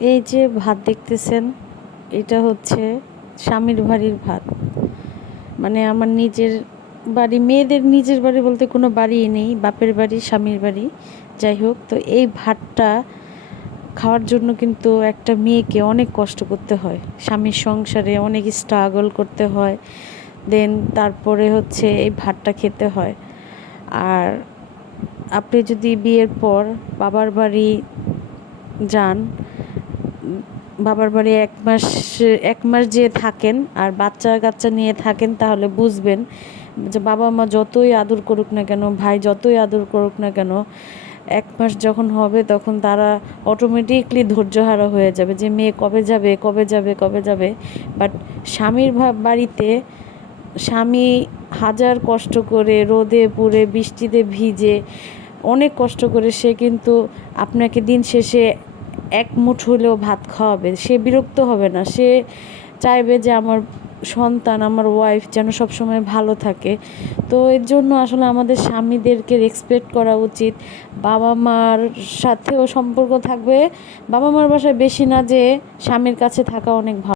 এই যে ভাত দেখতেছেন, এটা হচ্ছে স্বামীর বাড়ির ভাত। মানে আমার নিজের বাড়ি, মেয়েদের নিজের বাড়ি বলতে কোনো বাড়ি নেই, বাপের বাড়ি, স্বামীর বাড়ি, যাই হোক। তো এই ভাতটা খাওয়ার জন্য কিন্তু একটা মেয়েকে অনেক কষ্ট করতে হয়। স্বামীর সংসারে অনেক স্ট্রাগল করতে হয় দেন তারপরে হচ্ছে এই ভাতটা খেতে হয়। আর আপনি যদি বিয়ের পর বাবার বাড়ি যান বাবার বাড়ি এক মাস এক মাস যে থাকেন আর বাচ্চা কাচ্চা নিয়ে থাকেন, তাহলে বুঝবেন যে বাবা মা যতই আদর করুক না কেন, ভাই যতই আদর করুক না কেন, এক মাস যখন হবে তখন তারা অটোমেটিকলি ধৈর্যহারা হয়ে যাবে যে মেয়ে কবে যাবে কবে যাবে কবে যাবে। বাট স্বামীর বাড়িতে স্বামী হাজার কষ্ট করে রোদে পুড়ে বৃষ্টিতে ভিজে অনেক কষ্ট করে, সে কিন্তু আপনাকে দিন শেষে এক মুঠ হলেও ভাত খাওয়াবে। সে বিরক্ত হবে না। সে চাইবে যে আমার সন্তান, আমার ওয়াইফ যেন সবসময় ভালো থাকে। তো এর জন্য আসলে আমাদের স্বামীদেরকে রেসপেক্ট করা উচিত। বাবা মার সাথেও সম্পর্ক থাকবে। বাবা মার বাসায় বেশি না যে স্বামীর কাছে থাকা অনেক ভালো।